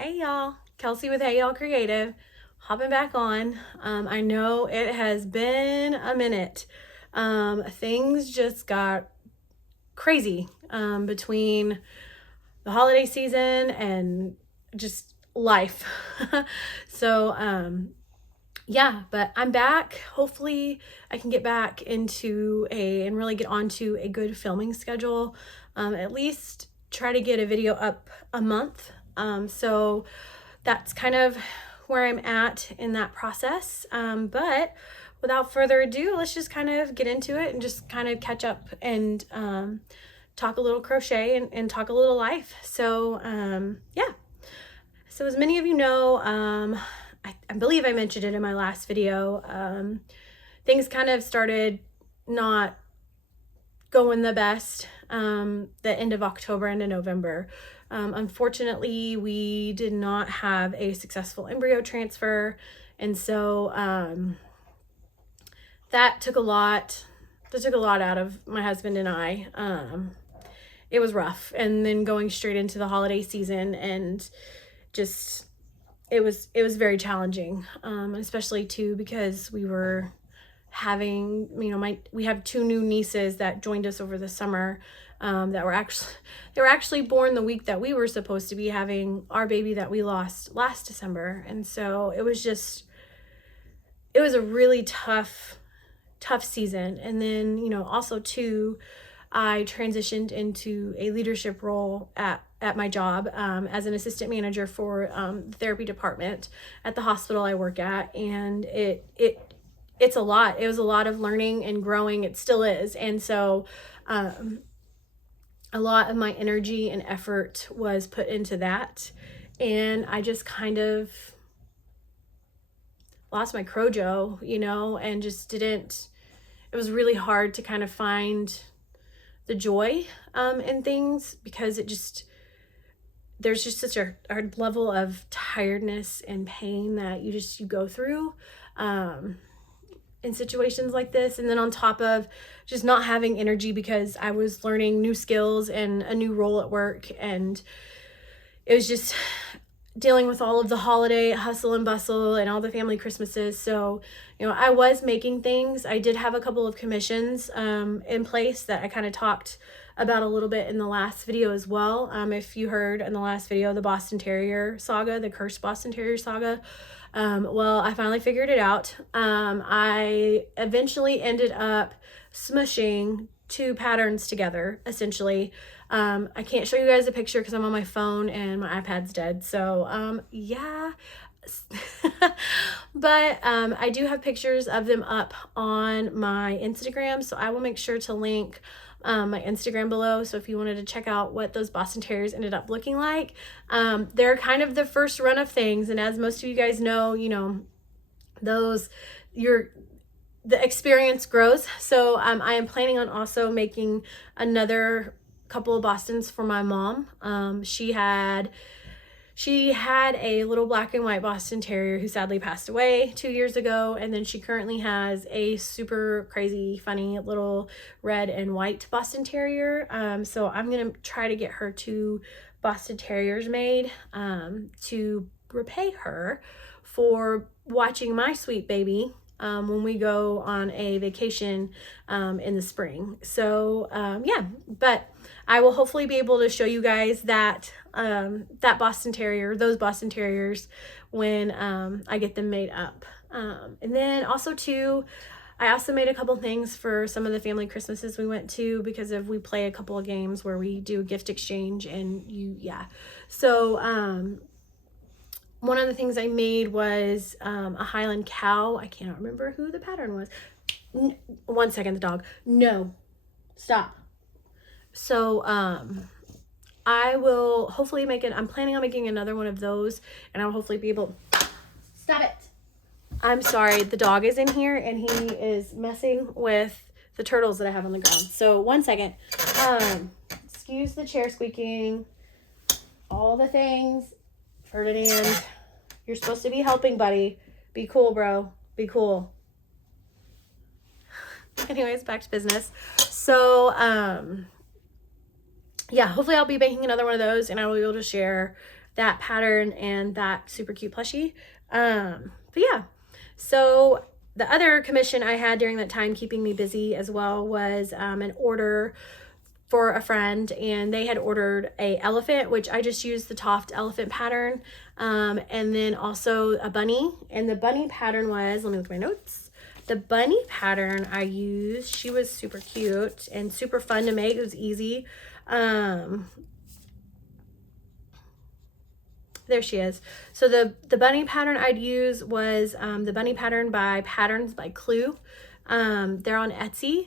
Hey y'all, Kelsey with Hey Y'all Creative, hopping back on. I know it has been a minute. Things just got crazy between the holiday season and just life. So yeah, but I'm back. Hopefully I can get back into and really get onto a good filming schedule. At least try to get a video up a month. So that's kind of where I'm at in that process. But without further ado, let's just kind of get into it and just kind of catch up and talk a little crochet and talk a little life. So yeah. So as many of you know, I believe I mentioned it in my last video, things kind of started not going the best the end of October into November. Unfortunately, we did not have a successful embryo transfer, and so that took a lot out of my husband and I. It was rough, and then going straight into the holiday season, and just it was very challenging, especially too because we were having, we have two new nieces that joined us over the summer, that were actually born the week that we were supposed to be having our baby that we lost last December. And so it was a really tough season. And then, also too, I transitioned into a leadership role at my job, as an assistant manager for the therapy department at the hospital I work at. And it's a lot. It was a lot of learning and growing. It still is. And so a lot of my energy and effort was put into that. And I just kind of lost my crojo, and just didn't, it was really hard to kind of find the joy in things, because there's just such a level of tiredness and pain that you go through in situations like this. And then on top of just not having energy because I was learning new skills and a new role at work, and it was just dealing with all of the holiday hustle and bustle and all the family Christmases. So, I was making things. I did have a couple of commissions in place that I kind of talked about a little bit in the last video as well. If you heard in the last video, the Boston Terrier saga, the cursed Boston Terrier saga, well, I finally figured it out. I eventually ended up smushing two patterns together, essentially. I can't show you guys a picture because I'm on my phone and my iPad's dead. So, yeah. But I do have pictures of them up on my Instagram, so I will make sure to link my Instagram below. So if you wanted to check out what those Boston Terriers ended up looking like, they're kind of the first run of things. And as most of you guys know, the experience grows. So I am planning on also making another couple of Bostons for my mom. She had a little black and white Boston Terrier who sadly passed away 2 years ago. And then she currently has a super crazy, funny little red and white Boston Terrier. So I'm going to try to get her two Boston Terriers made to repay her for watching my sweet baby when we go on a vacation in the spring. So yeah, but I will hopefully be able to show you guys that Boston Terrier, those Boston Terriers, when I get them made up. And then also too, I also made a couple things for some of the family Christmases we went to, because we play a couple of games where we do gift exchange, and yeah. So one of the things I made was a Highland cow. I cannot remember who the pattern was. 1 second, the dog. No, stop. So I will hopefully I'm planning on making another one of those, and I'll hopefully be able, stop it. I'm sorry, the dog is in here and he is messing with the turtles that I have on the ground. So 1 second. Excuse the chair squeaking, all the things. Ferdinand, you're supposed to be helping, buddy. Be cool, bro. Be cool. Anyways, back to business. So, yeah, hopefully I'll be making another one of those, and I will be able to share that pattern and that super cute plushie. But yeah, so the other commission I had during that time keeping me busy as well was an order for a friend, and they had ordered a elephant, which I just used the Toft elephant pattern, and then also a bunny. And the bunny pattern was, let me look at my notes. The bunny pattern I used, she was super cute and super fun to make. It was easy. There she is. So the bunny pattern I'd use was the bunny pattern by Patterns by Clue. They're on Etsy.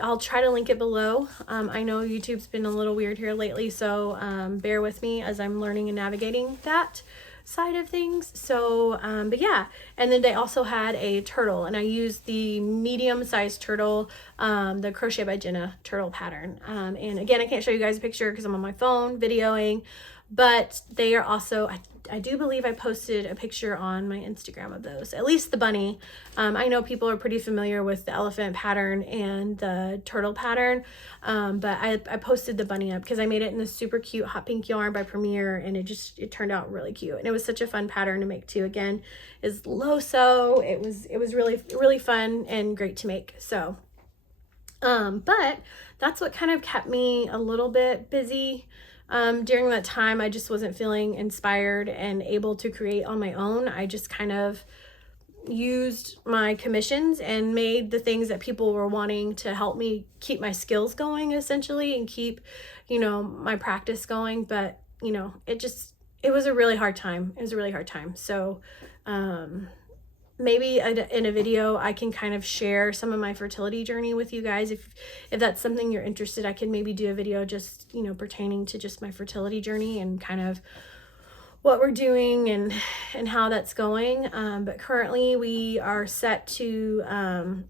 I'll try to link it below. I know YouTube's been a little weird here lately, so bear with me as I'm learning and navigating that side of things. So, but yeah, and then they also had a turtle, and I used the medium-sized turtle, the Crochet by Jenna turtle pattern. And again, I can't show you guys a picture because I'm on my phone videoing, but they are also, I do believe I posted a picture on my Instagram of those, at least the bunny. I know people are pretty familiar with the elephant pattern and the turtle pattern, but I posted the bunny up because I made it in this super cute hot pink yarn by Premier, and it turned out really cute, and it was such a fun pattern to make too. Again, is low sew. It was really fun and great to make. So but that's what kind of kept me a little bit busy. During that time, I just wasn't feeling inspired and able to create on my own. I just kind of used my commissions and made the things that people were wanting to help me keep my skills going, essentially, and keep, you know, my practice going. But, you know, it was a really hard time. It was a really hard time. So, maybe in a video I can kind of share some of my fertility journey with you guys. If that's something you're interested, I can maybe do a video just, you know, pertaining to just my fertility journey and kind of what we're doing and how that's going. But currently we are set to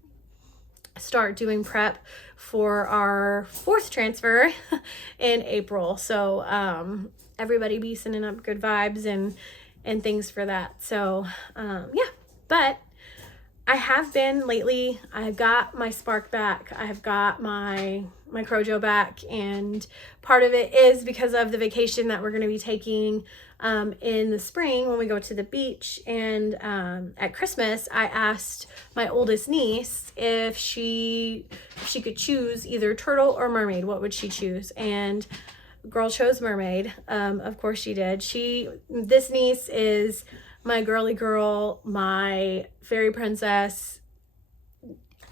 start doing prep for our 4th transfer in April. So everybody be sending up good vibes and things for that. So yeah. But I have been lately, I've got my spark back. I've got my Crojo back, and part of it is because of the vacation that we're going to be taking in the spring when we go to the beach. And at Christmas, I asked my oldest niece if she could choose either turtle or mermaid. What would she choose? And girl chose mermaid. Of course she did. This niece is my girly girl, my fairy princess,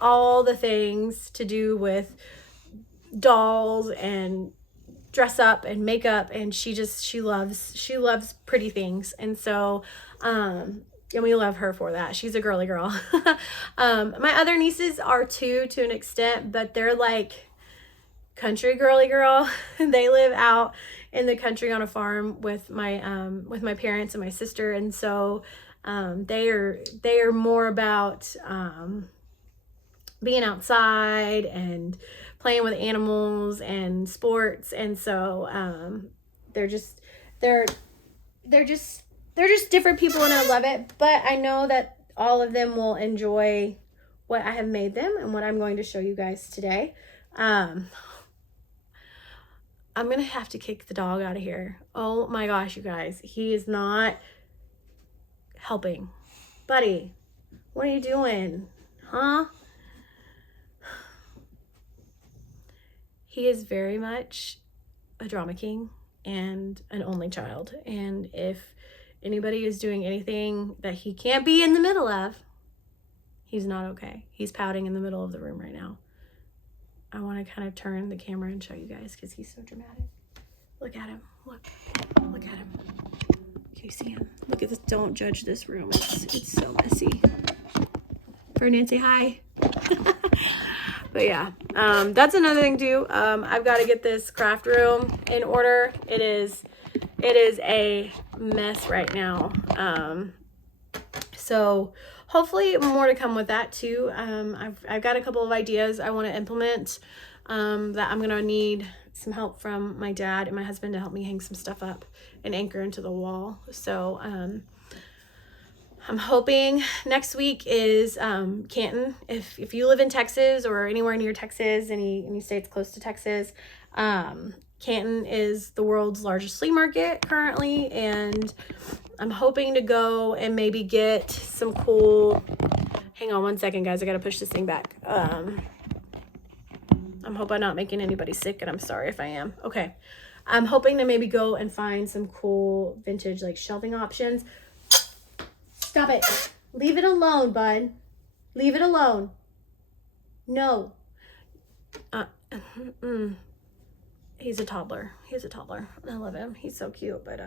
all the things to do with dolls and dress up and makeup, and she loves pretty things. And so and we love her for that. She's a girly girl. My other nieces are too, to an extent, but they're like country girly girl. They live out in the country on a farm with my parents and my sister, and so they are more about being outside and playing with animals and sports. And so they're just different people, and I love it. But I know that all of them will enjoy what I have made them and what I'm going to show you guys today. I'm going to have to kick the dog out of here. Oh my gosh, you guys. He is not helping. Buddy, what are you doing? Huh? He is very much a drama king and an only child. And if anybody is doing anything that he can't be in the middle of, he's not okay. He's pouting in the middle of the room right now. I want to kind of turn the camera and show you guys because he's so dramatic. Look at him. Look at him. Can you see him? Look at this. Don't judge this room. It's so messy. Ferdinand, say hi. But yeah, that's another thing too. I've got to get this craft room in order. It is a mess right now. So hopefully more to come with that too. I've got a couple of ideas I want to implement that I'm gonna need some help from my dad and my husband to help me hang some stuff up and anchor into the wall. So I'm hoping next week is Canton. If you live in Texas or anywhere near Texas, any states close to Texas, Canton is the world's largest flea market currently, and I'm hoping to go and maybe get some cool, hang on one second guys, I gotta push this thing back. I'm hoping I'm not making anybody sick, and I'm sorry if I am. Okay, I'm hoping to maybe go and find some cool vintage like shelving options. Stop it. Leave it alone, bud. Leave it alone. No. He's a toddler. He's a toddler. I love him. He's so cute, but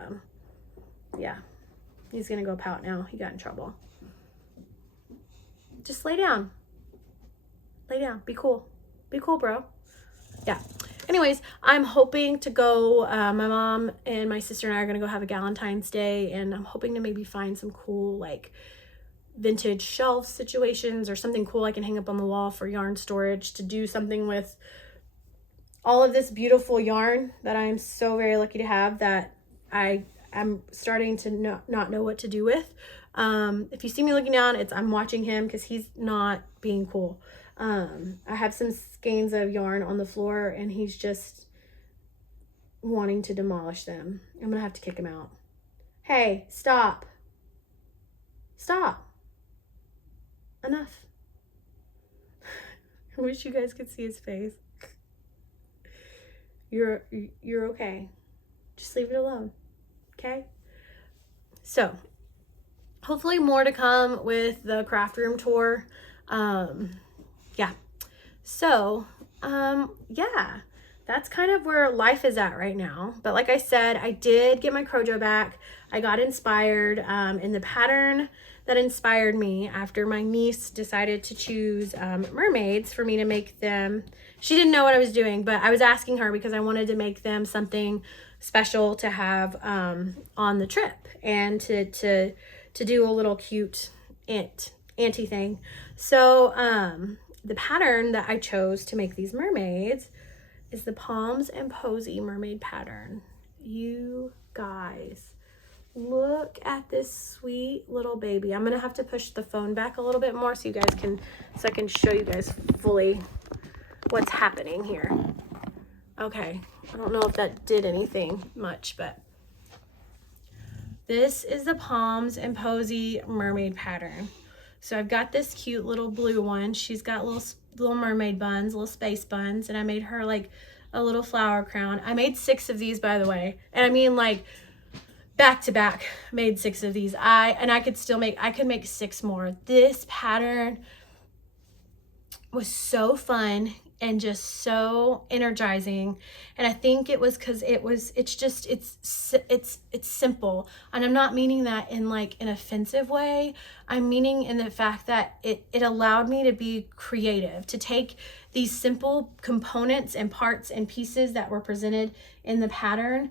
yeah. He's gonna go pout now. He got in trouble. Just lay down. Lay down. Be cool. Be cool, bro. Yeah. Anyways, I'm hoping to go, my mom and my sister and I are going to go have a Galentine's Day, and I'm hoping to maybe find some cool, like, vintage shelf situations or something cool I can hang up on the wall for yarn storage, to do something with all of this beautiful yarn that I am so very lucky to have, that I'm starting to not know what to do with. If you see me looking down, I'm watching him because he's not being cool. I have some skeins of yarn on the floor, and he's just wanting to demolish them. I'm gonna have to kick him out. Hey, stop. Stop. Enough. I wish you guys could see his face. You're okay. Just leave it alone. Okay? So, hopefully more to come with the craft room tour. Yeah. So, yeah, that's kind of where life is at right now. But like I said, I did get my Crochet back. I got inspired in the pattern that inspired me after my niece decided to choose mermaids for me to make them. She didn't know what I was doing, but I was asking her because I wanted to make them something special to have on the trip, and to do a little cute auntie thing. So, the pattern that I chose to make these mermaids is the Palms and Posy mermaid pattern. You guys, look at this sweet little baby. I'm gonna have to push the phone back a little bit more so I can show you guys fully what's happening here. Okay, I don't know if that did anything much, but this is the Palms and Posy mermaid pattern. So I've got this cute little blue one. She's got little mermaid buns, little space buns, and I made her like a little flower crown. I made 6 of these, by the way. And I mean, like, back to back, made 6 of these. I could make 6 more. This pattern was so fun and just so energizing, and I think it was because it's simple, and I'm not meaning that in like an offensive way. I'm meaning in the fact that it allowed me to be creative, to take these simple components and parts and pieces that were presented in the pattern,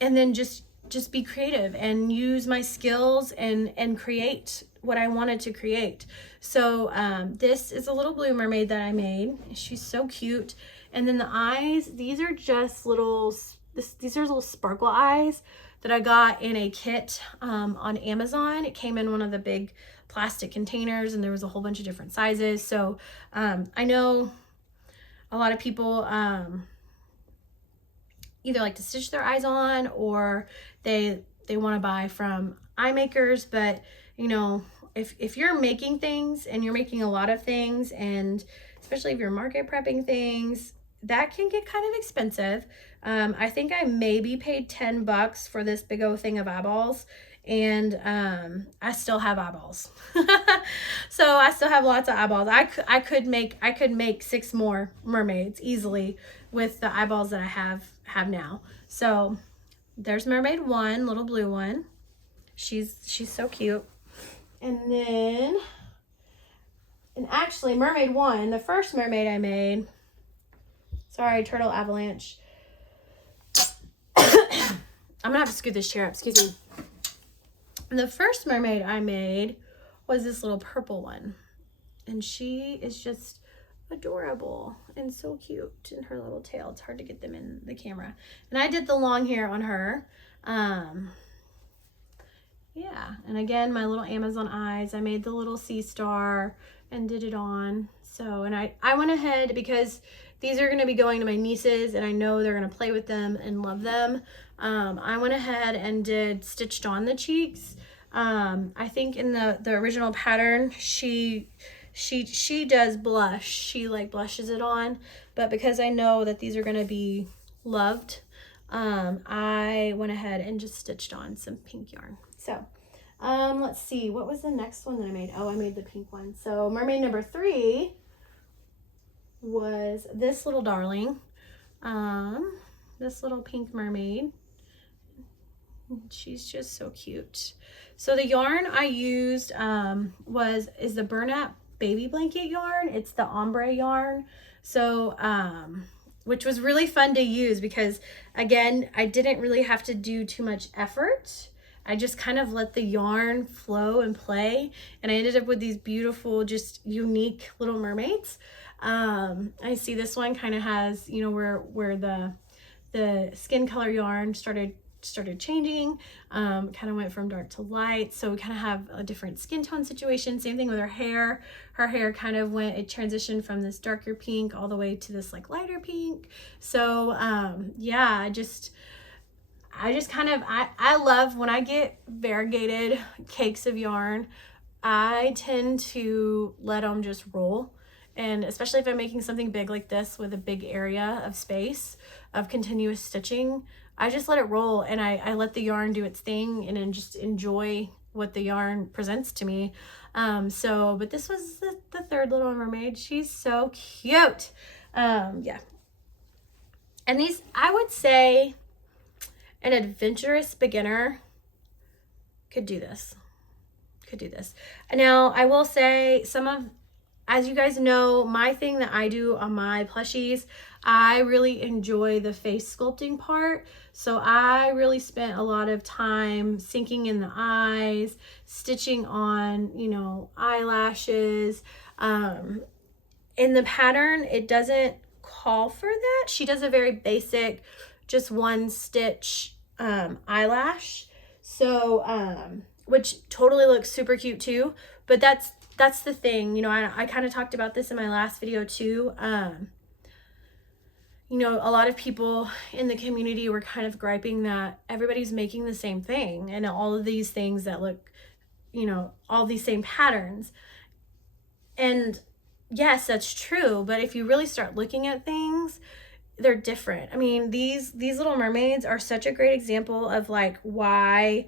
and then just be creative and use my skills and create what I wanted to create. So this is a little blue mermaid that I made. She's so cute. And then the eyes, these are just these are little sparkle eyes that I got in a kit on Amazon. It came in one of the big plastic containers, and there was a whole bunch of different sizes. So I know a lot of people either like to stitch their eyes on, or they want to buy from eye makers. But you know, if you're making things and you're making a lot of things, and especially if you're market prepping things, that can get kind of expensive. I think I maybe paid $10 for this big old thing of eyeballs, and I still have eyeballs. So I still have lots of eyeballs. I could make 6 more mermaids easily with the eyeballs that I have now. So there's mermaid 1, little blue one. She's so cute. And then, actually mermaid 1, the first mermaid I made, sorry, turtle avalanche. I'm gonna have to scoot this chair up, excuse me. The first mermaid I made was this little purple one, and she is just adorable and so cute in her little tail. It's hard to get them in the camera. And I did the long hair on her. Yeah, and again, my little Amazon eyes, I made the little sea star and did it on. So, and I went ahead because these are going to be going to my nieces, and I know they're going to play with them and love them. I went ahead and did stitched on the cheeks. I think in the original pattern, she does blush. She like blushes it on, but because I know that these are going to be loved, I went ahead and just stitched on some pink yarn. So let's see, what was the next one that I made? Oh, I made the pink one. So mermaid number 3 was this little darling, this little pink mermaid. She's just so cute. So the yarn I used is the Bernat baby blanket yarn. It's the ombre yarn. So which was really fun to use because, again, I didn't really have to do too much effort. I just kind of let the yarn flow and play, and I ended up with these beautiful, just unique little mermaids. I see this one kind of has, you know, where the skin color yarn started changing, kind of went from dark to light, so we kind of have a different skin tone situation. Same thing with her hair. Her hair kind of it transitioned from this darker pink all the way to this like lighter pink. So yeah, I just kind of, I love when I get variegated cakes of yarn. I tend to let them just roll. And especially if I'm making something big like this with a big area of space of continuous stitching, I just let it roll, and I let the yarn do its thing and then just enjoy what the yarn presents to me. But this was the third little mermaid. She's so cute. Yeah. And these, I would say an adventurous beginner could do this. Now, I will say as you guys know, my thing that I do on my plushies, I really enjoy the face sculpting part. So I really spent a lot of time sinking in the eyes, stitching on, you know, eyelashes. In the pattern, it doesn't call for that. She does a very basic, just one stitch eyelash. So, which totally looks super cute too. But that's the thing, you know, I kind of talked about this in my last video too. You know, a lot of people in the community were kind of griping that everybody's making the same thing and all of these things that look, you know, all these same patterns. And yes, that's true. But if you really start looking at things, they're different. I mean, these little mermaids are such a great example of like why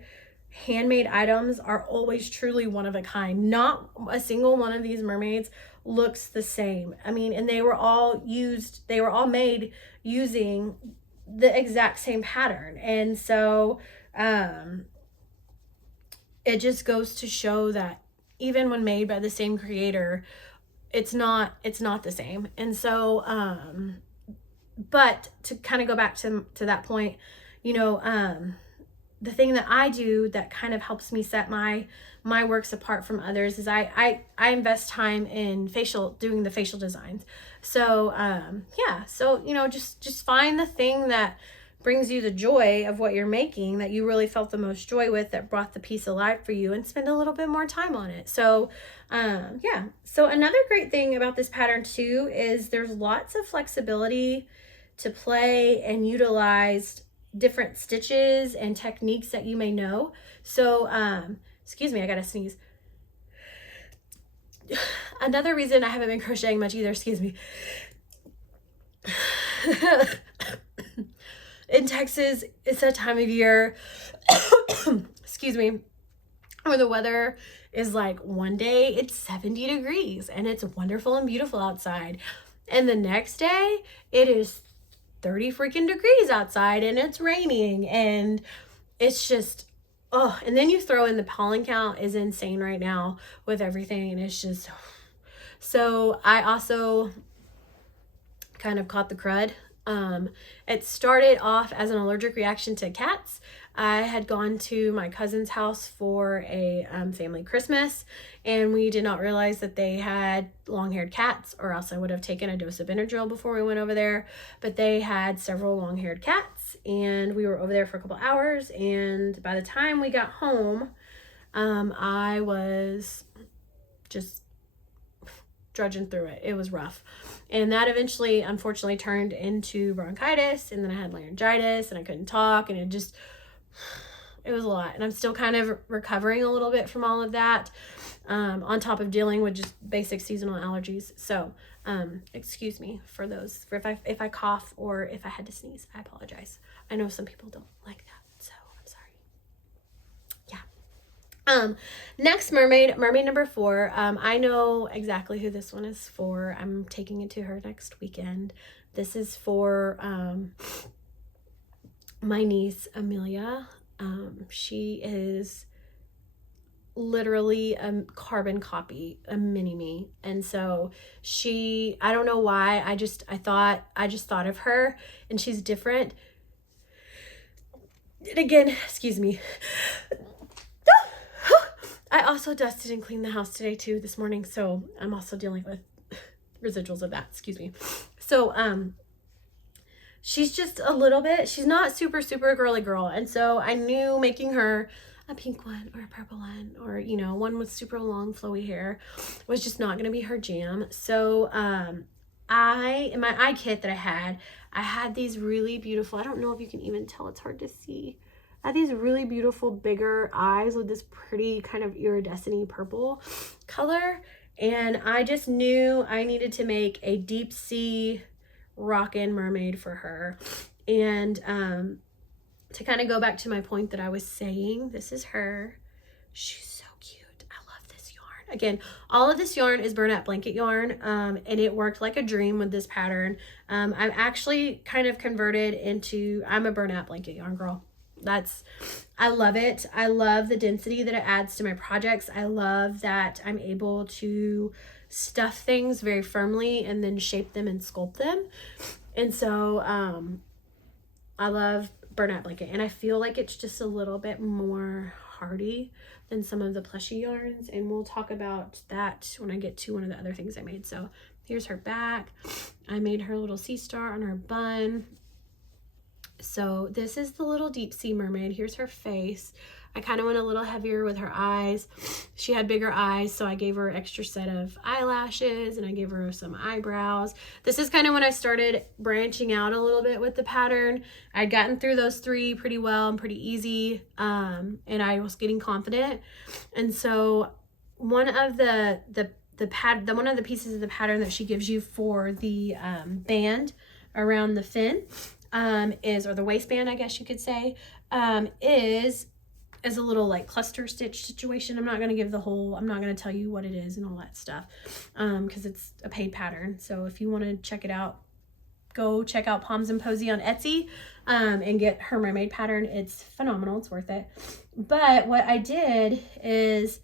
handmade items are always truly one of a kind. Not a single one of these mermaids looks the same. I mean, and they were all made using the exact same pattern. And so it just goes to show that even when made by the same creator, it's not the same. And so but to kind of go back to that point, you know, the thing that I do that kind of helps me set my works apart from others is I invest time in doing the facial designs. So yeah, so you know, just find the thing that brings you the joy of what you're making, that you really felt the most joy with, that brought the piece alive for you, and spend a little bit more time on it. So yeah, so another great thing about this pattern too is there's lots of flexibility to play and utilize different stitches and techniques that you may know. So excuse me, I gotta sneeze. Another reason I haven't been crocheting much either, excuse me. In Texas, it's that time of year, excuse me, where the weather is like one day it's 70 degrees and it's wonderful and beautiful outside, and the next day it is 30 freaking degrees outside and it's raining, and it's just, oh, and then you throw in the pollen count is insane right now with everything, and it's just, so I also kind of caught the crud. It started off as an allergic reaction to cats. I had gone to my cousin's house for a family Christmas, and we did not realize that they had long-haired cats, or else I would have taken a dose of Benadryl before we went over there. But they had several long-haired cats, and we were over there for a couple hours, and by the time we got home, I was just drudging through it. It was rough. And that eventually, unfortunately, turned into bronchitis. And then I had laryngitis and I couldn't talk. And it was a lot. And I'm still kind of recovering a little bit from all of that, on top of dealing with just basic seasonal allergies. So excuse me for those. For if I cough or if I had to sneeze, I apologize. I know some people don't like that. So I'm sorry. Next mermaid number 4. I know exactly who this one is for. I'm taking it to her next weekend. This is for my niece Amelia. She is literally a carbon copy, a mini me. And so I don't know why, I just thought of her, and she's different. And again, excuse me. I also dusted and cleaned the house today too this morning, so I'm also dealing with residuals of that, excuse me. So she's just a little bit, she's not super girly girl, and so I knew making her a pink one or a purple one, or one with super long flowy hair was just not gonna be her jam. So in my eye kit that I had these really beautiful, I don't know if you can even tell, it's hard to see, I had these really beautiful bigger eyes with this pretty kind of iridescent purple color, and I just knew I needed to make a deep sea rockin' mermaid for her. And to kind of go back to my point that I was saying, this is her. She's so cute. I love this yarn. Again, all of this yarn is Bernat blanket yarn, and it worked like a dream with this pattern. I'm actually kind of converted into, I'm a Bernat blanket yarn girl. I love it. I love the density that it adds to my projects. I love that I'm able to stuff things very firmly and then shape them and sculpt them. And so I love Bernat blanket, and I feel like it's just a little bit more hardy than some of the plushy yarns, and we'll talk about that when I get to one of the other things I made. So here's her back. I made her little sea star on her bun. So this is the little deep sea mermaid. Here's her face. I kind of went a little heavier with her eyes. She had bigger eyes, so I gave her an extra set of eyelashes, and I gave her some eyebrows. This is kind of when I started branching out a little bit with the pattern. I'd gotten through those 3 pretty well and pretty easy, and I was getting confident. And so one of the one of the pieces of the pattern that she gives you for the band around the fin or the waistband, I guess you could say, is a little like cluster stitch situation. I'm not going to tell you what it is and all that stuff, because it's a paid pattern. So if you want to check it out, go check out Palms and Posy on Etsy, and get her mermaid pattern. It's phenomenal. It's worth it. But what I did is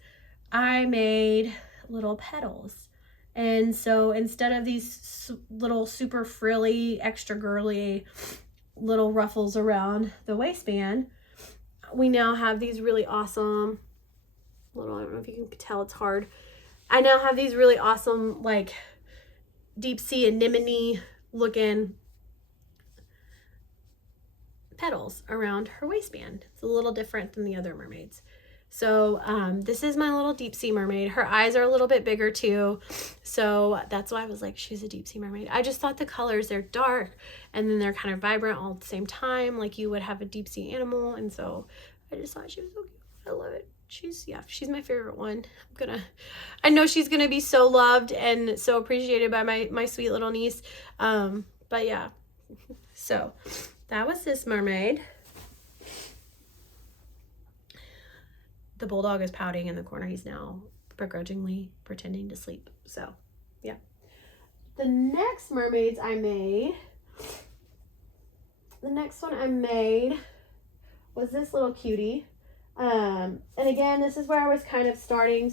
I made little petals. And so instead of these little super frilly, extra girly little ruffles around the waistband, we now have these really awesome I don't know if you can tell, it's hard. I now have these really awesome, like, deep sea anemone looking petals around her waistband. It's a little different than the other mermaids. So this is my little deep sea mermaid. Her eyes are a little bit bigger too, so that's why I was like, she's a deep sea mermaid. I just thought the colors, they're dark and then they're kind of vibrant all at the same time, like you would have a deep sea animal. And so I just thought she was so cute. I love it. She's my favorite one. I know she's gonna be so loved and so appreciated by my sweet little niece. But yeah, so that was this mermaid. The bulldog is pouting in the corner. He's now begrudgingly pretending to sleep. So, yeah. The next mermaids I made, the next one I made was this little cutie. And again, this is where I was kind of starting,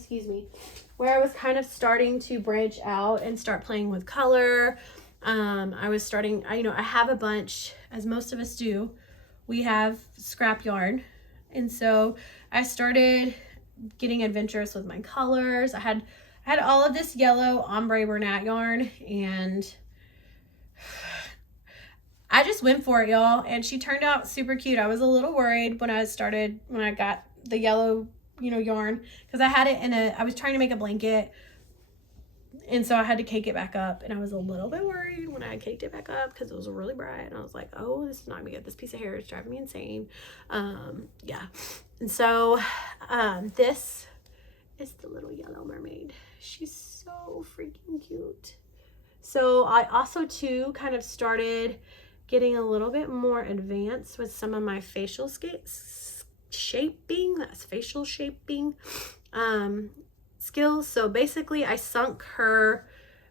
where I was kind of starting to branch out and start playing with color. I was starting, I have a bunch, as most of us do. We have scrap yarn. And so I started getting adventurous with my colors. I had all of this yellow ombre Bernat yarn, and I just went for it, y'all. And she turned out super cute. I was a little worried when I got the yellow, yarn, because I had it I was trying to make a blanket, And so I had to cake it back up, and I was a little bit worried when I caked it back up because it was really bright, and I was like, oh, this is not gonna be good. This piece of hair is driving me insane. Yeah. And so this is the little yellow mermaid. She's so freaking cute. So I also too kind of started getting a little bit more advanced with some of my facial shaping. That's facial shaping skills. So basically I sunk her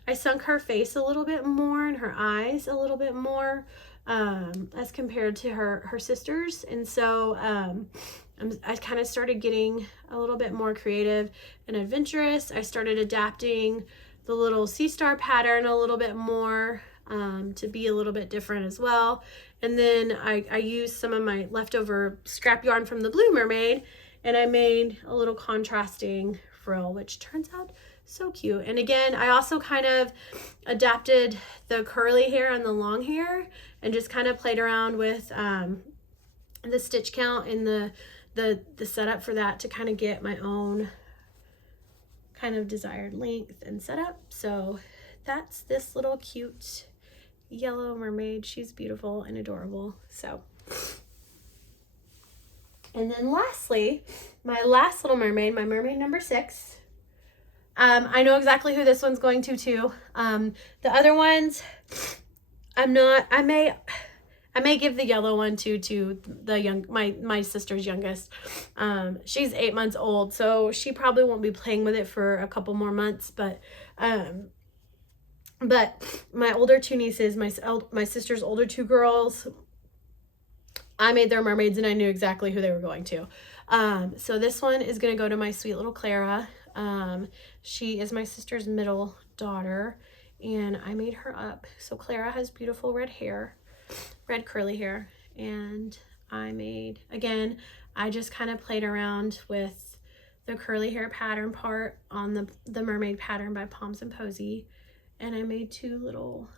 face a little bit more and her eyes a little bit more as compared to her sisters. And so I kind of started getting a little bit more creative and adventurous. I started adapting the little sea star pattern a little bit more to be a little bit different as well. And then I used some of my leftover scrap yarn from the Blue Mermaid, and I made a little contrasting frill, which turns out so cute. And again, I also kind of adapted the curly hair and the long hair and just kind of played around with the stitch count and the setup for that to kind of get my own kind of desired length and setup. So that's this little cute yellow mermaid. She's beautiful and adorable. So, and then lastly, my last little mermaid, my mermaid number 6. I know exactly who this one's going to too. The other ones, I may give the yellow one to the my sister's youngest. She's 8 months old, so she probably won't be playing with it for a couple more months, but my older 2 nieces, my sister's older 2 girls, I made their mermaids and I knew exactly who they were going to. So this one is going to go to my sweet little Clara. She is my sister's middle daughter, and I made her up. So Clara has beautiful red hair, red curly hair, and I just kind of played around with the curly hair pattern part on the mermaid pattern by Palms and Posy, and I made 2 little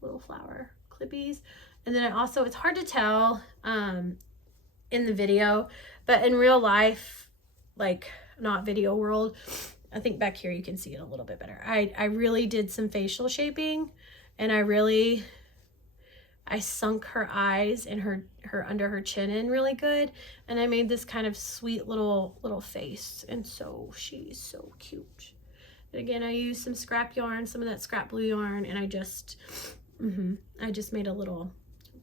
flower clippies. And then I also, it's hard to tell in the video, but in real life, like not video world, I think back here you can see it a little bit better. I really did some facial shaping, and I sunk her eyes and her under her chin in really good, and I made this kind of sweet little face, and so she's so cute. And again, I used some scrap yarn, some of that scrap blue yarn, and I just made a little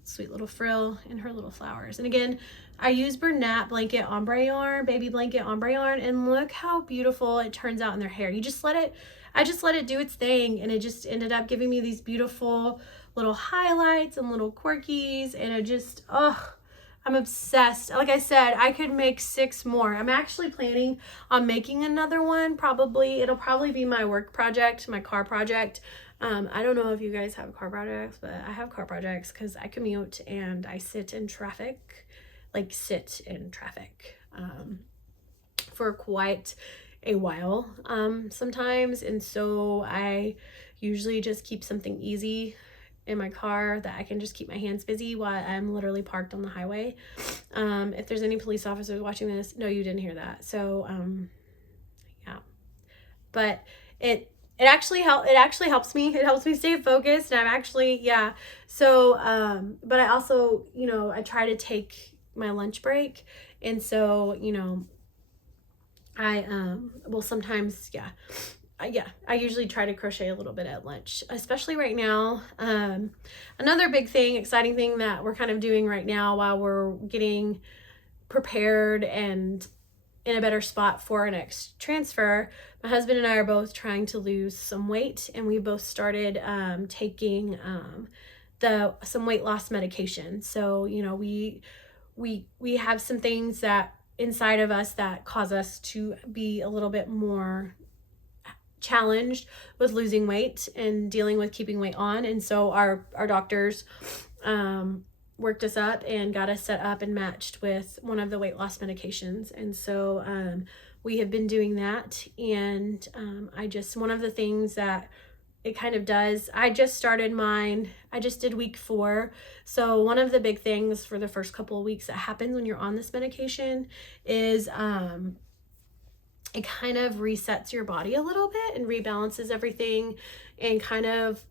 sweet little frill and her little flowers. And again, I use Bernat blanket ombre yarn, baby blanket ombre yarn, and look how beautiful it turns out in their hair. I just let it do its thing, and it just ended up giving me these beautiful little highlights and little quirkies, and I'm obsessed. Like I said, I could make 6 more. I'm actually planning on making another one. It'll probably be my work project, my car project. I don't know if you guys have car projects, but I have car projects because I commute and I sit in traffic for quite a while sometimes. And so I usually just keep something easy in my car that I can just keep my hands busy while I'm literally parked on the highway. If there's any police officers watching this, no, you didn't hear that. So yeah, but it actually helps me. It helps me stay focused, and I'm actually, yeah. So but I also, I try to take my lunch break, and so I will sometimes, I usually try to crochet a little bit at lunch, especially right now. Another big thing, exciting thing that we're kind of doing right now while we're getting prepared and in a better spot for our next transfer, my husband and I are both trying to lose some weight, and we both started taking some weight loss medication. So we have some things that inside of us that cause us to be a little bit more challenged with losing weight and dealing with keeping weight on. And so our doctors worked us up and got us set up and matched with one of the weight loss medications. And so we have been doing that. And one of the things that it kind of does, I just started mine. I just did week 4. So one of the big things for the first couple of weeks that happens when you're on this medication is it kind of resets your body a little bit and rebalances everything and kind of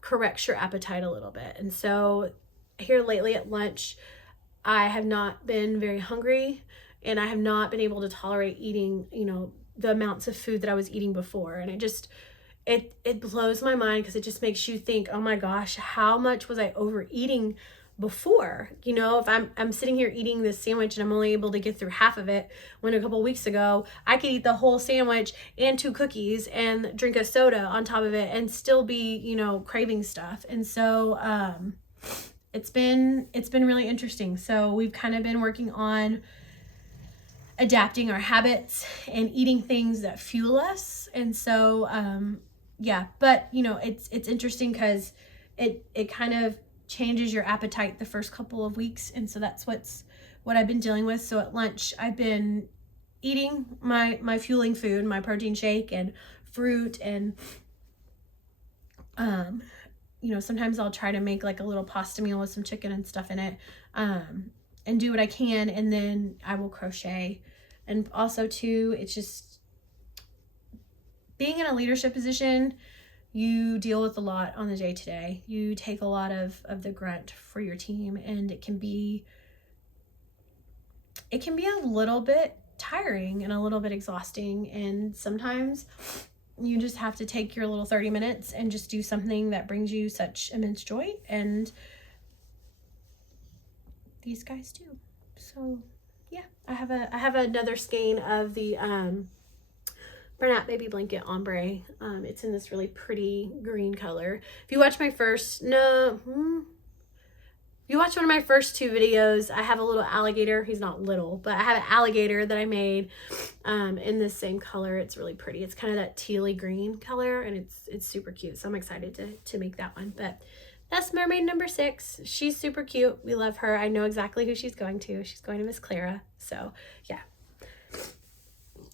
corrects your appetite a little bit. And so here lately at lunch, I have not been very hungry, and I have not been able to tolerate eating, you know, the amounts of food that I was eating before. And it blows my mind, because it just makes you think, oh my gosh, how much was I overeating before? You know, if I'm sitting here eating this sandwich and I'm only able to get through half of it, when a couple weeks ago I could eat the whole sandwich and 2 cookies and drink a soda on top of it and still be, you know, craving stuff. And so it's been really interesting. So we've kind of been working on adapting our habits and eating things that fuel us. And so yeah, but you know, it's interesting because it kind of changes your appetite the first couple of weeks. And so that's what I've been dealing with. So at lunch, I've been eating my fueling food, my protein shake and fruit, and you know, sometimes I'll try to make like a little pasta meal with some chicken and stuff in it, and do what I can, and then I will crochet. And also too, it's just being in a leadership position, you deal with a lot on the day-to-day. You take a lot of the grunt for your team, and it can be a little bit tiring and a little bit exhausting. And sometimes you just have to take your little 30 minutes and just do something that brings you such immense joy. And these guys do. So yeah, I have another skein of the Bernat Baby Blanket Ombre. It's in this really pretty green color. If you watch my first, you watch one of my first 2 videos, I have a little alligator. He's not little, but I have an alligator that I made in this same color. It's really pretty. It's kind of that tealy green color, and it's super cute. So I'm excited to make that one. But that's mermaid number 6. She's super cute. We love her. I know exactly who she's going to. She's going to Miss Clara. So yeah.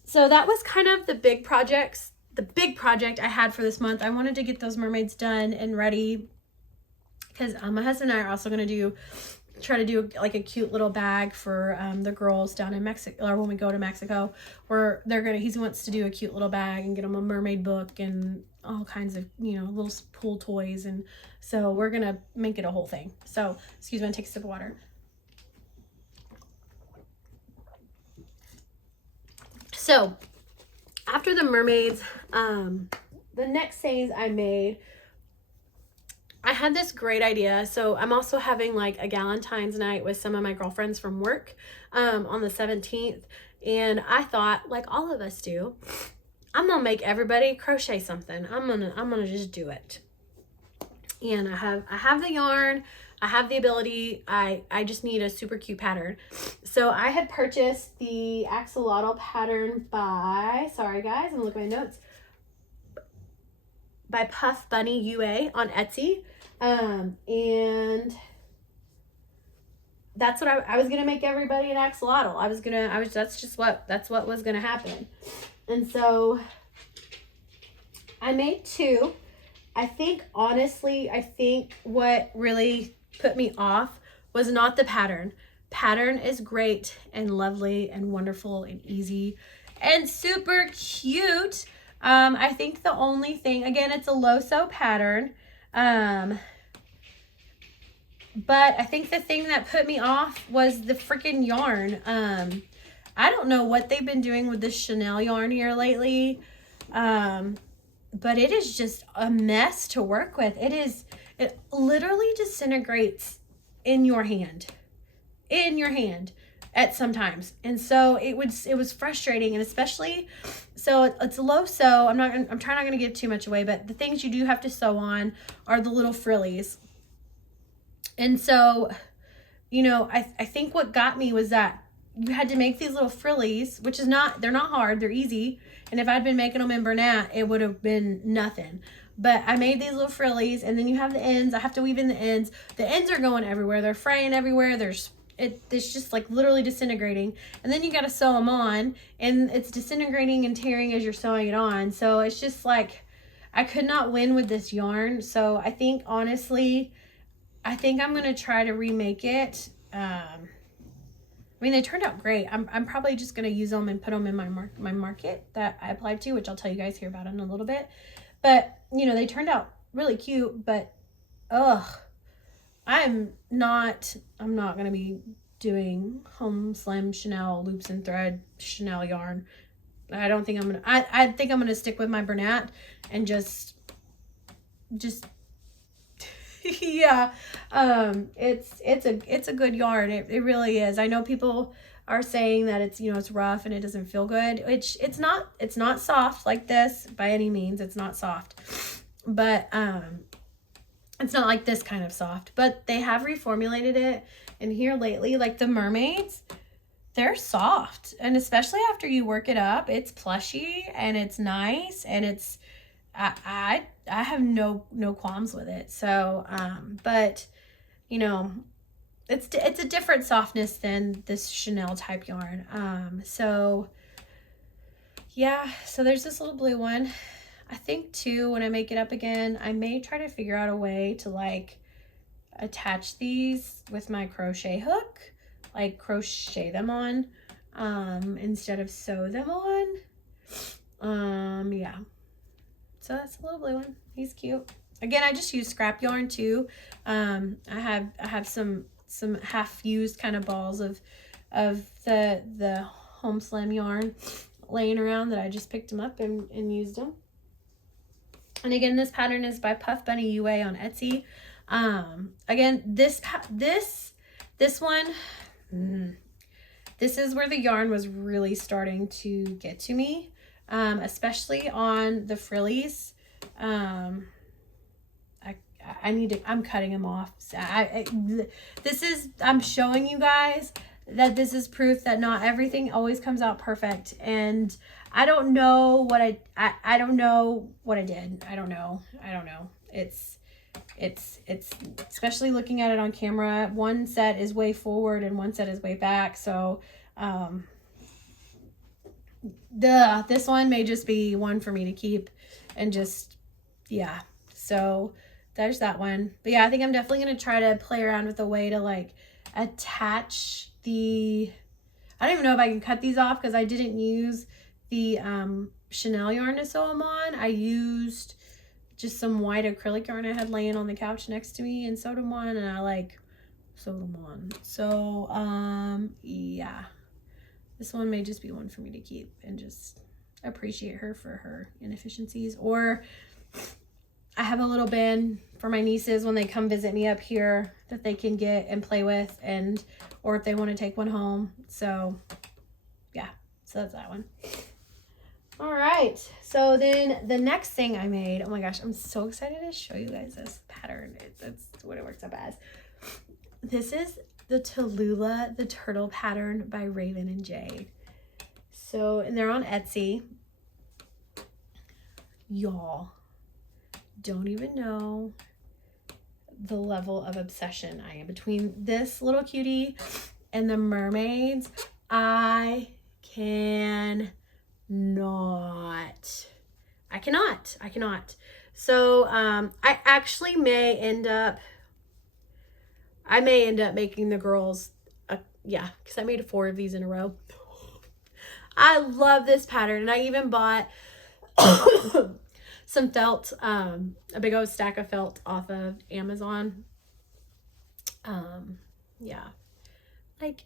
So that was kind of the big project I had for this month. I wanted to get those mermaids done and ready, because my husband and I are also going to try to do like a cute little bag for the girls down in Mexico, or when we go to Mexico, where he wants to do a cute little bag and get them a mermaid book and all kinds of, you know, little pool toys. And so we're going to make it a whole thing. So excuse me, I'm gonna take a sip of water. So after the mermaids, the next things I made, I had this great idea. So I'm also having like a Galentine's night with some of my girlfriends from work on the 17th. And I thought, like all of us do, I'm gonna make everybody crochet something. I'm gonna just do it. And I have the yarn, I have the ability, I just need a super cute pattern. So I had purchased the axolotl pattern by, sorry guys, I'm looking at my notes, by Puff Bunny UA on Etsy. And that's what I was gonna make everybody an axolotl. That's what was gonna happen. And so I made 2. I think what really put me off was not the pattern. Pattern is great and lovely and wonderful and easy and super cute. I think the only thing, again, it's a low sew pattern. But I think the thing that put me off was the freaking yarn. I don't know what they've been doing with this Chanel yarn here lately. But it is just a mess to work with. It literally disintegrates in your hand at sometimes. And so it was frustrating, and especially, so it's low sew. I'm trying not going to give too much away, but the things you do have to sew on are the little frillies. And so, you know, I think what got me was that you had to make these little frillies, which they're not hard, they're easy. And if I'd been making them in Bernat, it would have been nothing. But I made these little frillies, and then you have the ends. I have to weave in the ends. The ends are going everywhere. They're fraying everywhere. It's just like literally disintegrating. And then you got to sew them on, and it's disintegrating and tearing as you're sewing it on. So it's just like, I could not win with this yarn. So I think, honestly, I'm going to try to remake it. I mean, they turned out great. I'm probably just going to use them and put them in my market that I applied to, which I'll tell you guys here about in a little bit. But, you know, they turned out really cute, but, ugh, I'm not going to be doing home slim Chanel loops and thread Chanel yarn. I don't think I'm going to, I think I'm going to stick with my Bernat and just yeah, it's a good yarn. It really is. I know people are saying that it's, you know, it's rough and it doesn't feel good, which it's not soft like this by any means. It's not soft, but it's not like this kind of soft, but they have reformulated it. And here lately, like the mermaids, they're soft, and especially after you work it up, it's plushy and it's nice, and it's I have no qualms with it. So but you know, it's a different softness than this Chanel type yarn. So yeah, so there's this little blue one. I think too, when I make it up again, I may try to figure out a way to like attach these with my crochet hook, like crochet them on instead of sew them on. Yeah, so that's a little blue one. He's cute. Again, I just use scrap yarn too. I have some half used kind of balls of the home slim yarn laying around that I just picked them up and used them. And again, this pattern is by Puff Bunny UA on Etsy. Again, this one, this is where the yarn was really starting to get to me, especially on the frillies. I'm cutting them off. I'm showing you guys that this is proof that not everything always comes out perfect. And I don't know what I don't know what I did. I don't know. It's especially looking at it on camera, one set is way forward and one set is way back. So, this one may just be one for me to keep and just, yeah. So there's that one. But yeah, I think I'm definitely going to try to play around with a way to like attach I don't even know if I can cut these off because I didn't use the Chanel yarn to sew them on. I used just some white acrylic yarn I had laying on the couch next to me and sewed them on, and I like sewed them on. So yeah, this one may just be one for me to keep and just appreciate her for her inefficiencies. Or I have a little bin for my nieces when they come visit me up here that they can get and play with, and or if they want to take one home. So yeah, so that's that one. All right, so then the next thing I made, oh my gosh, I'm so excited to show you guys this pattern. That's what it works up as. This is the Tula, the turtle pattern by Raven and Jade. So, and they're on Etsy. Y'all don't even know the level of obsession I am between this little cutie and the mermaids. I cannot. So I actually may end up making the girls yeah, because I made 4 of these in a row. I love this pattern, and I even bought some felt, a big old stack of felt off of Amazon. Yeah, like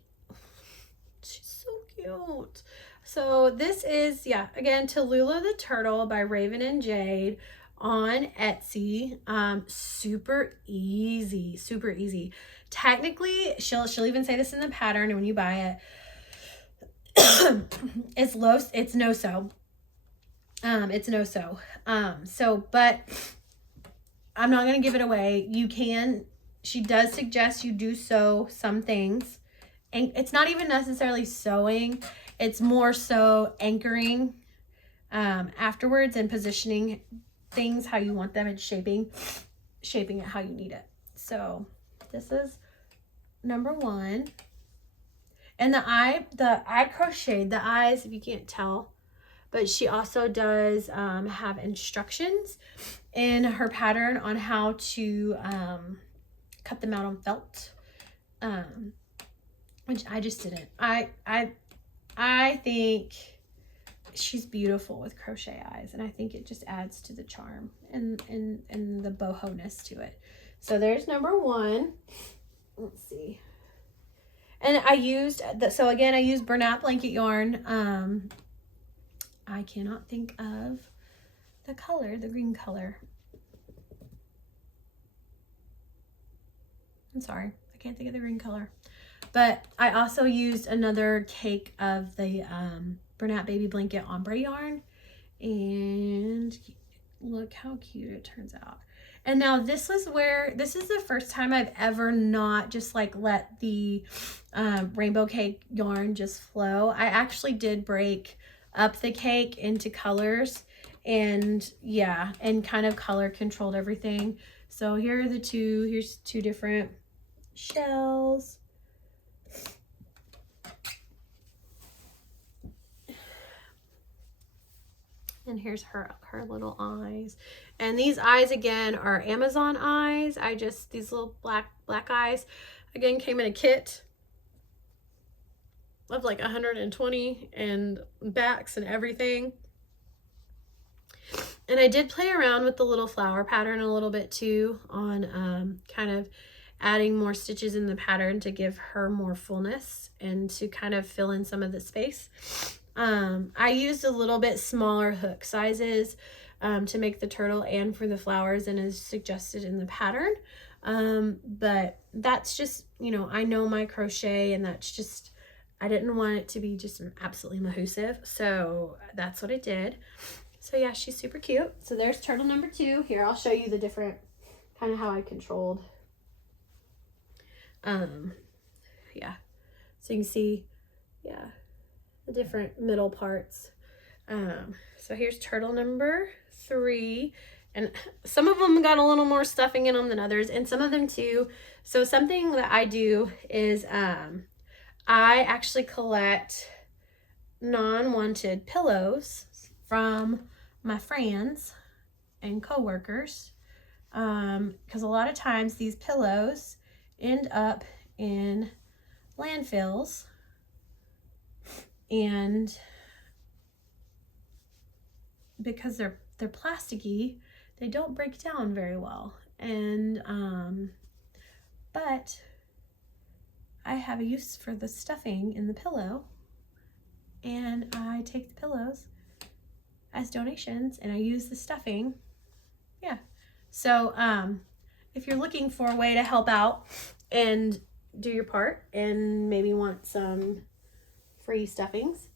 she's so cute. So this is, yeah, again, Tula the Turtle by Raven and Jade on Etsy. Super easy. Technically, she'll even say this in the pattern, and when you buy it, it's no sew. It's no sew. So, but I'm not going to give it away. You can, she does suggest you do sew some things, and it's not even necessarily sewing. It's more so anchoring afterwards and positioning things how you want them and shaping it how you need it. So this is number 1. And I crocheted the eyes, if you can't tell, but she also does have instructions in her pattern on how to cut them out on felt. which I just didn't. I think she's beautiful with crochet eyes, and I think it just adds to the charm and the boho-ness to it. So there's number 1. Let's see. And I used so again, I used burlap blanket yarn. I cannot think of the color, the green color. I'm sorry, I can't think of the green color. But I also used another cake of the Bernat Baby Blanket ombre yarn. And look how cute it turns out. And now this is the first time I've ever not just like let the rainbow cake yarn just flow. I actually did break up the cake into colors, and yeah, and kind of color controlled everything. So here are the two, here's 2 different shells. And here's her little eyes. And these eyes again are Amazon eyes. These little black eyes again came in a kit of like 120 and backs and everything. And I did play around with the little flower pattern a little bit too on kind of adding more stitches in the pattern to give her more fullness and to kind of fill in some of the space. I used a little bit smaller hook sizes to make the turtle and for the flowers, and as suggested in the pattern. But that's just, you know, I know my crochet, and that's just, I didn't want it to be just absolutely mahoosive, so that's what I did. So yeah, she's super cute. So there's turtle number 2. Here, I'll show you the different, kind of how I controlled. Yeah, so you can see, yeah, the different middle parts. So here's turtle number 3, and some of them got a little more stuffing in them than others, and some of them too. So something that I do is I actually collect non-wanted pillows from my friends and co-workers, because a lot of times these pillows end up in landfills, and because they're plasticky, they don't break down very well. And but I have a use for the stuffing in the pillow, and I take the pillows as donations and I use the stuffing. Yeah, so if you're looking for a way to help out and do your part and maybe want some free stuffings,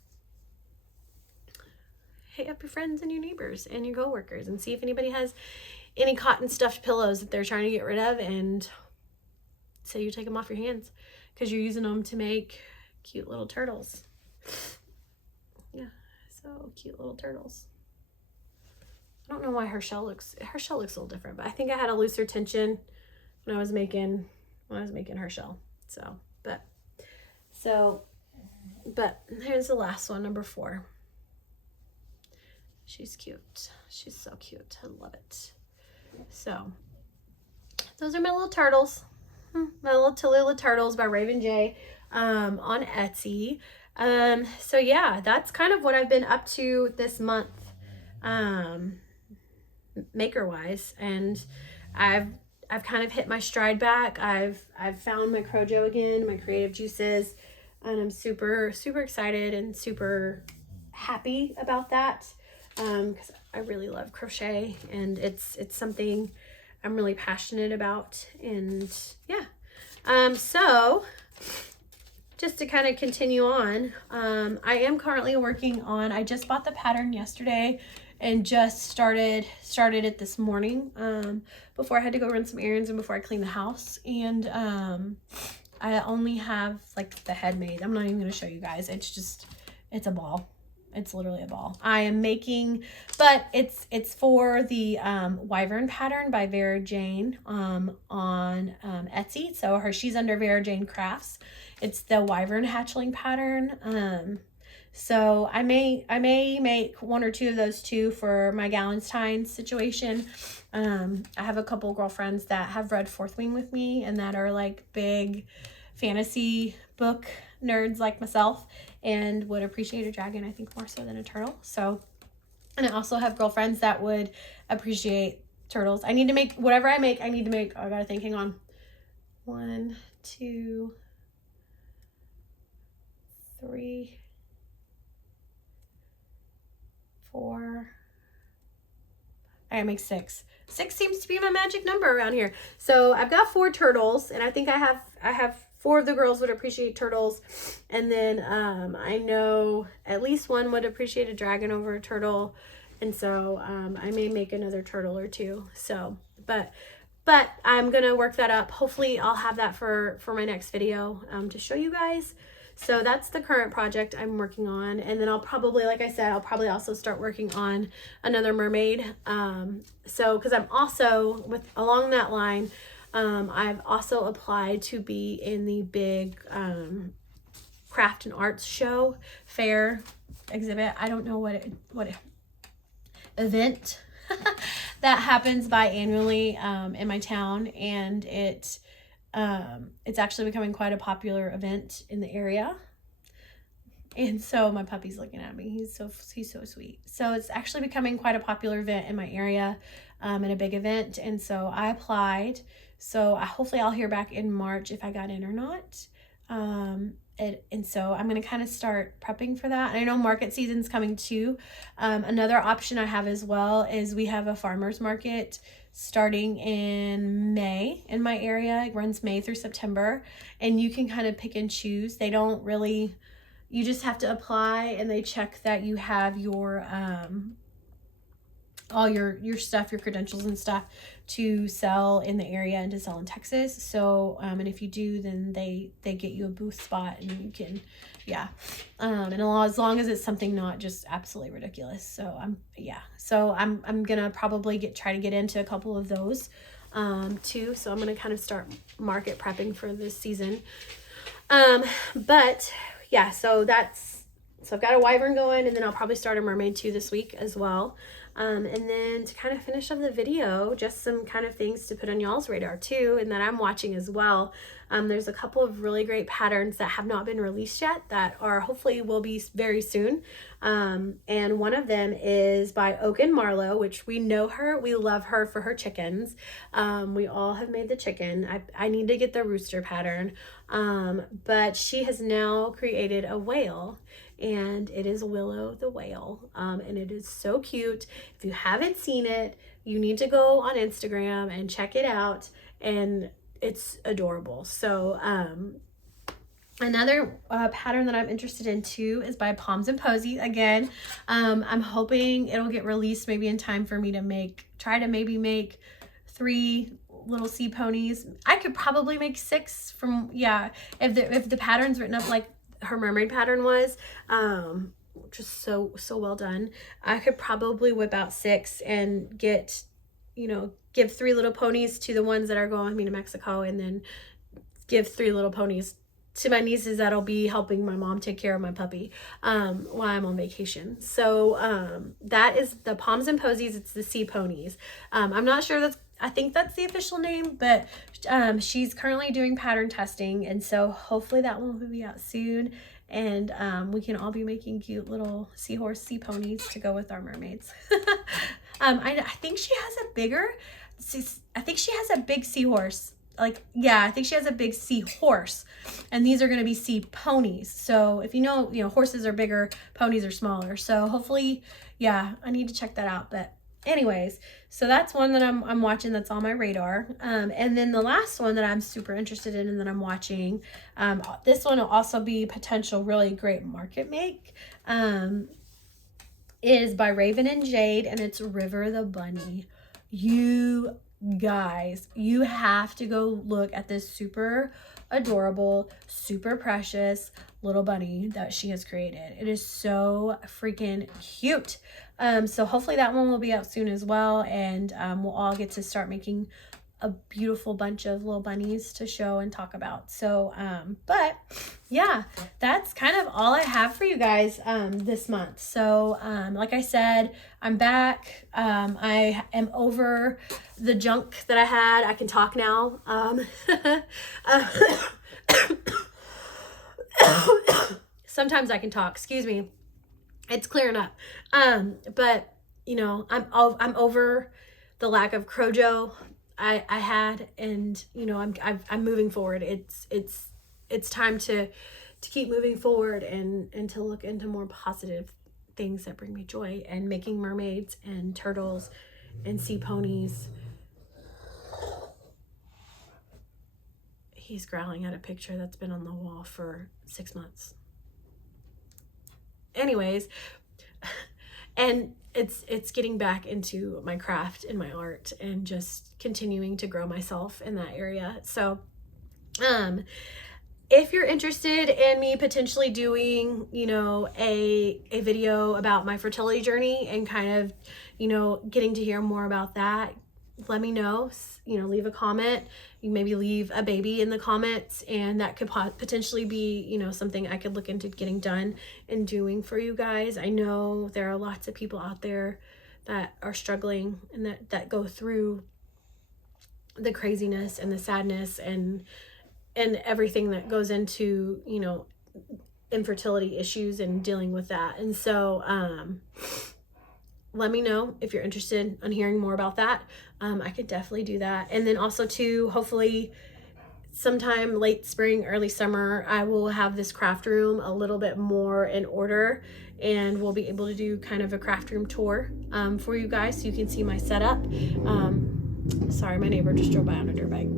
hit up your friends and your neighbors and your coworkers and see if anybody has any cotton stuffed pillows that they're trying to get rid of, and say you take them off your hands because you're using them to make cute little turtles. Yeah, so cute little turtles. I don't know why her shell looks a little different, but I think I had a looser tension when I was making her shell. But here's the last one, number 4. She's cute. She's so cute. I love it. So those are my little turtles. My little Tula turtles by Raven J on Etsy. So yeah, that's kind of what I've been up to this month, maker wise, and I've kind of hit my stride back. I've found my Crojo again, my creative juices, and I'm super excited and super happy about that, because I really love crochet, and it's something I'm really passionate about. And yeah, so just to kind of continue on, I am currently working on, I just bought the pattern yesterday and just started it this morning, before I had to go run some errands and before I clean the house. And I only have like the head made. I'm not even going to show you guys. It's a ball. It's literally a ball. I am making, but it's for the Wyvern pattern by Vera Jane on Etsy. So she's under Vera Jane Crafts. It's the Wyvern hatchling pattern. So I may make 1 or 2 of those too for my Galentine situation. I have a couple girlfriends that have read Fourth Wing with me and that are like big fantasy book nerds like myself and would appreciate a dragon, I think, more so than a turtle. So, and I also have girlfriends that would appreciate turtles. I need to make, whatever I make, I need to make, oh, I gotta think, hang on. 1, 2, 3, 4. I gotta make 6. 6 seems to be my magic number around here. So I've got 4 turtles, and I think I have 4 of the girls would appreciate turtles, and then I know at least one would appreciate a dragon over a turtle, and so I may make another turtle or 2. So, but I'm gonna work that up. Hopefully I'll have that for my next video to show you guys. So that's the current project I'm working on. And then I'll probably, like I said, I'll probably also start working on another mermaid. So, cause I'm also along that line, I've also applied to be in the big craft and arts show, fair, exhibit. I don't know what event that happens biannually in my town, and it's actually becoming quite a popular event in the area. And so my puppy's looking at me. He's so sweet. So it's actually becoming quite a popular event in my area, and a big event. And so I applied. So hopefully I'll hear back in March if I got in or not. And so I'm going to kind of start prepping for that. And I know market season's coming too. Another option I have as well is we have a farmer's market starting in May in my area. It runs May through September, and you can kind of pick and choose. They don't really, you just have to apply, and they check that you have your all your stuff, your credentials and stuff to sell in the area and to sell in Texas. So and if you do, then they get you a booth spot, and you can, yeah, and as long as it's something not just absolutely ridiculous. So I'm gonna probably try to get into a couple of those too. So I'm gonna kind of start market prepping for this season. But yeah, so I've got a wyvern going, and then I'll probably start a mermaid too this week as well. And then to kind of finish up the video, just some kind of things to put on y'all's radar too, and that I'm watching as well. There's a couple of really great patterns that have not been released yet that are hopefully will be very soon. And one of them is by Oak and Marlowe, which we know her, we love her for her chickens. We all have made the chicken. I need to get the rooster pattern. But she has now created a whale, and it is Willow the whale, and it is so cute. If you haven't seen it, you need to go on Instagram and check it out, and it's adorable. So another pattern that I'm interested in too is by Palms and Posies. Again, I'm hoping it'll get released maybe in time for me to try to maybe make 3 little sea ponies. I could probably make 6 from, yeah, if the pattern's written up like her mermaid pattern was, just so well done. I could probably whip out 6 and get, give 3 little ponies to the ones that are going with me to Mexico, and then give 3 little ponies to my nieces that'll be helping my mom take care of my puppy while I'm on vacation. So that is the Palms and Posies. It's the sea ponies. I'm not sure I think that's the official name, but she's currently doing pattern testing, and so hopefully that one will be out soon, and we can all be making cute little seahorse sea ponies to go with our mermaids. I think she has a big seahorse. I think she has a big seahorse, and these are going to be sea ponies. So if you know, horses are bigger, ponies are smaller. So hopefully, yeah, I need to check that out. But anyways, so that's one that I'm watching that's on my radar. And then the last one that I'm super interested in and that I'm watching, this one will also be potential really great market make, is by Raven and Jade, and it's River the Bunny. You guys, you have to go look at this super adorable, super precious little bunny that she has created. It is so freaking cute. So hopefully that one will be out soon as well, and we'll all get to start making a beautiful bunch of little bunnies to show and talk about. So but yeah, that's kind of all I have for you guys this month. So like I said, I'm back. I am over the junk that I had. I can talk now. Sometimes I can talk, excuse me. It's clearing up. But you know, I'm over the lack of Crojo I had, and you know, I'm moving forward. It's time to keep moving forward and to look into more positive things that bring me joy, and making mermaids and turtles and sea ponies. He's growling at a picture that's been on the wall for 6 months. Anyways, and it's getting back into my craft and my art and just continuing to grow myself in that area. So if you're interested in me potentially doing, you know, a video about my fertility journey and kind of, you know, getting to hear more about that, let me know. You know, leave a comment. You maybe leave a baby in the comments, and that could potentially be, you know, something I could look into getting done and doing for you guys. I know there are lots of people out there that are struggling and that go through the craziness and the sadness and everything that goes into, you know, infertility issues and dealing with that. And so let me know if you're interested in hearing more about that. I could definitely do that. And then also too, hopefully sometime late spring, early summer, I will have this craft room a little bit more in order, and we'll be able to do kind of a craft room tour for you guys, so you can see my setup. Sorry, my neighbor just drove by on a dirt bike.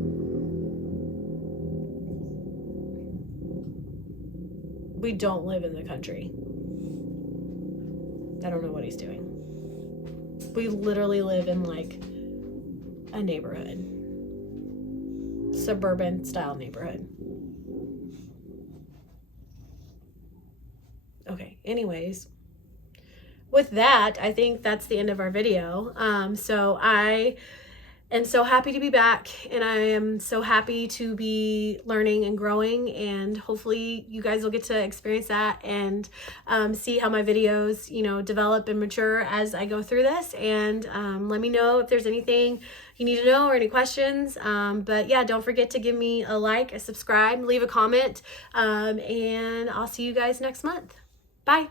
We don't live in the country. I don't know what he's doing. We literally live in like a neighborhood, suburban style neighborhood. Okay, anyways, with that, I think that's the end of our video. So I am so happy to be back, and I am so happy to be learning and growing, and hopefully you guys will get to experience that and see how my videos, you know, develop and mature as I go through this. And let me know if there's anything you need to know or any questions. But yeah, don't forget to give me a like, a subscribe, leave a comment, and I'll see you guys next month. Bye.